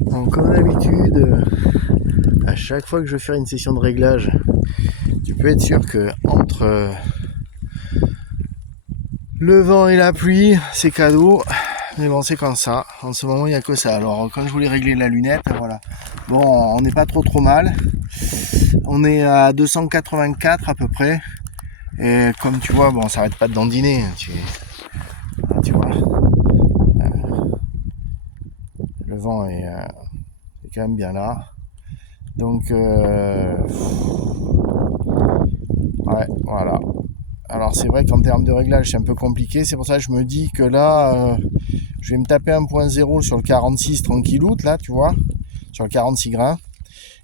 Donc comme d'habitude, à chaque fois que je vais faire une session de réglage, tu peux être sûr que entre le vent et la pluie, c'est cadeau. Mais bon, c'est comme ça. En ce moment, il n'y a que ça. Alors, quand je voulais régler la lunette, voilà. Bon, on n'est pas trop mal. On est à 284 à peu près. Et comme tu vois, bon, ça arrête pas de dandiner. Tu vois. Le vent est quand même bien là. Donc, ouais, voilà. Alors, c'est vrai qu'en termes de réglage, c'est un peu compliqué. C'est pour ça que je me dis que là, je vais me taper 1.0 sur le 46 tranquilloute, là, tu vois, sur le 46 grains.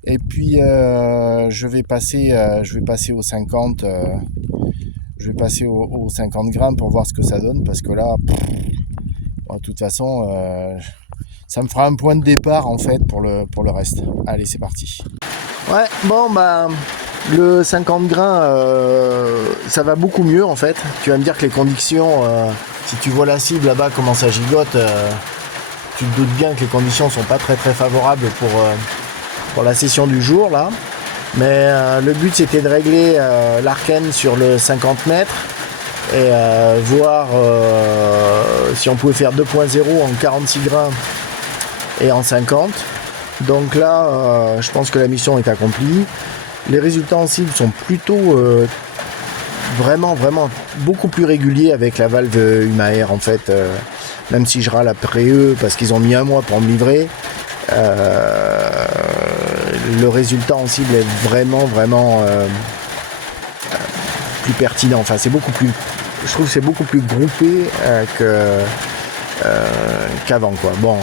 Et puis, je vais passer au 50. Je vais passer au 50 grammes pour voir ce que ça donne. Parce que là, de toute façon, ça me fera un point de départ, en fait, pour le reste. Allez, c'est parti. Ouais, bon, bah... Le 50 grains, ça va beaucoup mieux en fait. Tu vas me dire que les conditions, si tu vois la cible là-bas comment ça gigote, tu te doutes bien que les conditions sont pas très favorables pour la session du jour là. Mais le but c'était de régler l'arcane sur le 50 mètres et voir si on pouvait faire 2.0 en 46 grains et en 50. Donc là, je pense que la mission est accomplie. Les résultats en cible sont plutôt vraiment beaucoup plus réguliers avec la valve Humaer en fait. Même si je râle après eux parce qu'ils ont mis un mois pour me livrer, le résultat en cible est vraiment plus pertinent. Enfin, c'est beaucoup plus, je trouve que c'est beaucoup plus groupé qu'avant quoi. Bon,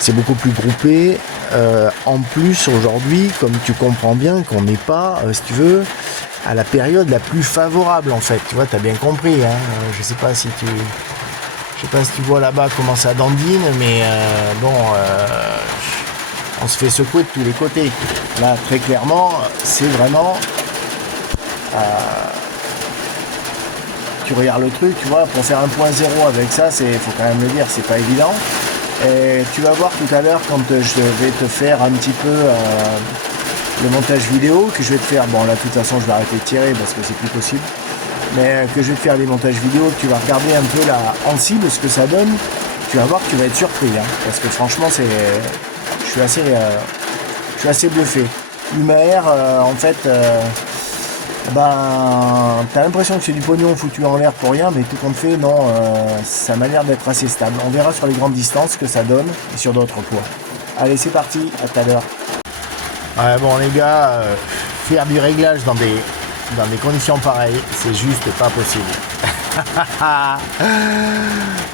c'est beaucoup plus groupé. En plus aujourd'hui, comme tu comprends bien qu'on n'est pas, si tu veux, à la période la plus favorable en fait. Tu vois, t'as bien compris. Hein. Je sais pas si tu vois là-bas comment ça dandine, mais on se fait secouer de tous les côtés. Là, très clairement, c'est vraiment. Tu regardes le truc, tu vois, pour faire 1.0 avec ça, faut quand même le dire, c'est pas évident. Et tu vas voir tout à l'heure quand je vais te faire un petit peu le montage vidéo que je vais te faire. Bon là de toute façon je vais arrêter de tirer parce que c'est plus possible. Mais que je vais te faire les montages vidéo, que tu vas regarder un peu là en cible ce que ça donne. Tu vas voir que tu vas être surpris. Hein, parce que franchement je suis assez bluffé. Humaer en fait t'as l'impression que c'est du pognon foutu en l'air pour rien, mais tout compte fait, non, ça m'a l'air d'être assez stable. On verra sur les grandes distances ce que ça donne et sur d'autres poids. Allez, c'est parti, à tout à l'heure. Ouais, bon les gars, faire du réglage dans des conditions pareilles, c'est juste pas possible.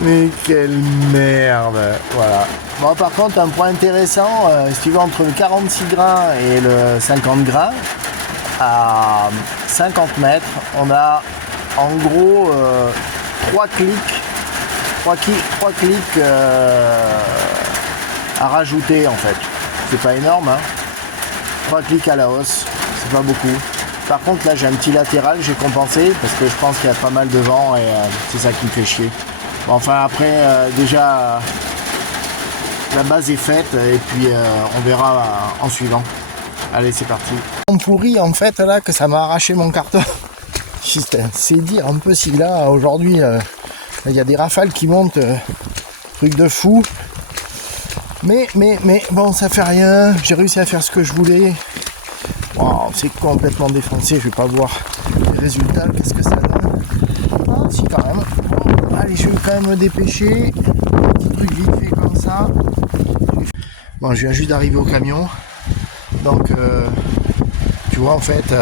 Mais quelle merde, voilà. Bon, par contre, un point intéressant, si tu veux, entre le 46 grains et le 50 grains, à 50 mètres, on a en gros 3 clics à rajouter en fait. C'est pas énorme, hein. 3 clics à la hausse, c'est pas beaucoup. Par contre là j'ai un petit latéral, j'ai compensé parce que je pense qu'il y a pas mal de vent et c'est ça qui me fait chier. Bon, enfin après déjà la base est faite et puis on verra en suivant. Allez, c'est parti. On pourrit en fait là que ça m'a arraché mon carton. C'est dire un peu si là aujourd'hui il y a des rafales qui montent, truc de fou. Mais bon, ça fait rien. J'ai réussi à faire ce que je voulais. Wow, c'est complètement défoncé. Je vais pas voir les résultats. Qu'est-ce que ça donne? Ah, si quand même. Bon, allez, je vais quand même me dépêcher. Un petit truc vite fait comme ça. Bon, je viens juste d'arriver au camion. Donc, tu vois, en fait,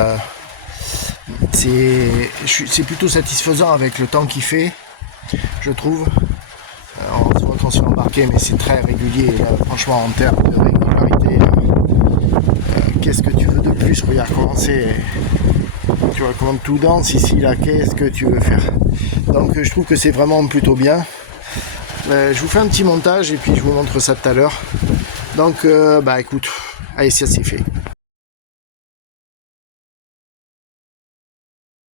c'est plutôt satisfaisant avec le temps qu'il fait, je trouve. On se voit qu'on se fait embarquer, mais c'est très régulier. Franchement, en termes de régularité, qu'est-ce que tu veux de plus? Regarde comment c'est. Tu vois comment tout danse ici, là. Qu'est-ce que tu veux faire? Donc, je trouve que c'est vraiment plutôt bien. Je vous fais un petit montage et puis je vous montre ça tout à l'heure. Donc, écoute. Allez, ça c'est fait.